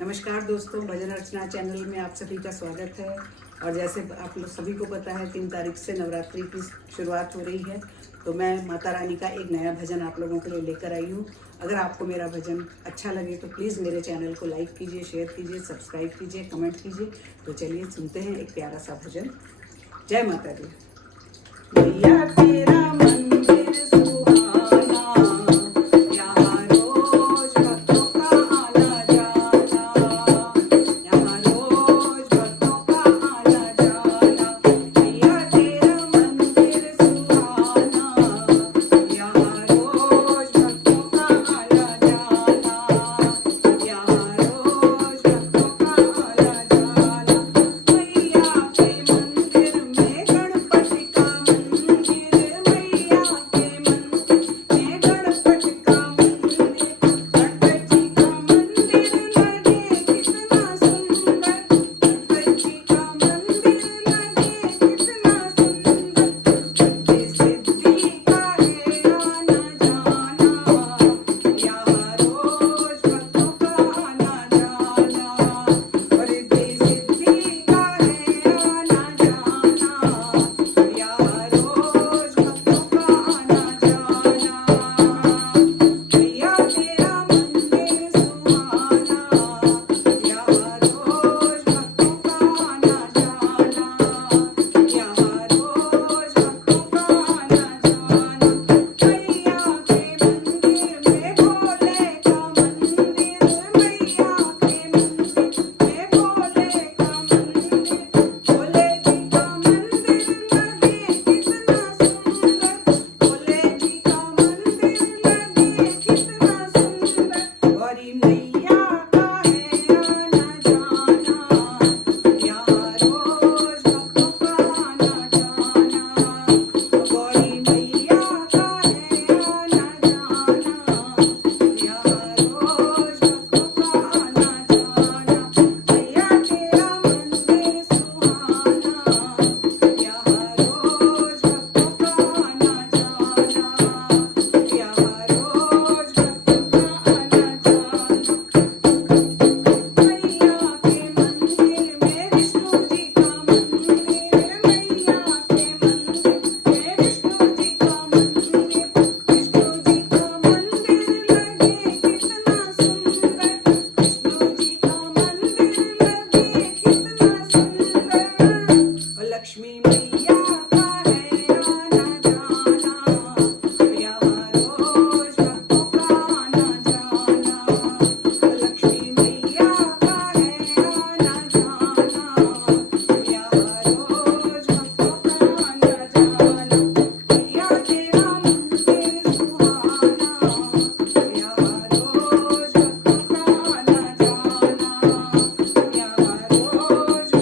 नमस्कार दोस्तों, भजन अर्चना चैनल में आप सभी का स्वागत है। और जैसे आप लोग सभी को पता है 3 तारीख से नवरात्रि की शुरुआत हो रही है, तो मैं माता रानी का एक नया भजन आप लोगों के लिए लेकर आई हूँ। अगर आपको मेरा भजन अच्छा लगे तो प्लीज़ मेरे चैनल को लाइक कीजिए, शेयर कीजिए, सब्सक्राइब कीजिए, कमेंट कीजिए। तो चलिए सुनते हैं एक प्यारा सा भजन। जय माता दी। मैया तेरा मंदिर सुहाना, यहाँ रोज भक्तों का आना जाना, यहाँ रोज भक्तों का आना जाना। मैया तेरा मंदिर सुहाना, यहाँ रोज भक्तों का आना जाना, यहाँ रोज भक्तों का आना जाना। मैया के मंदिर में गणपति का लक्ष्मी मैया का है आना जाना, यहाँ रोज भक्तों का आना जाना। लक्ष्मी मैया का है आना जाना, यहाँ रोज भक्तों का आना जाना। मैया तेरा मंदिर सुहाना, यहाँ रोज भक्तों का आना जाना, यहाँ रोज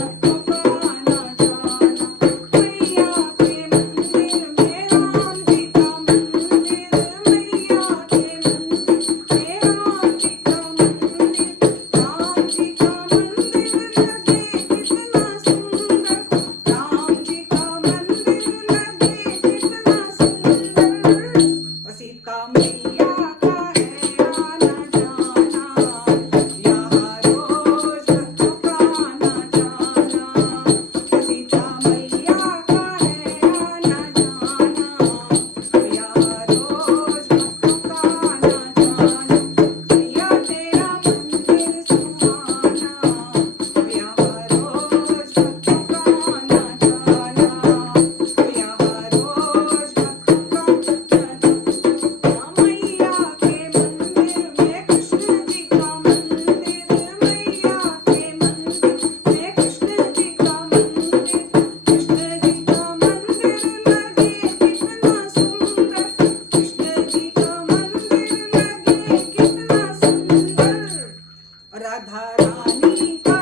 भक्तों का आना जाना। राधा रानी का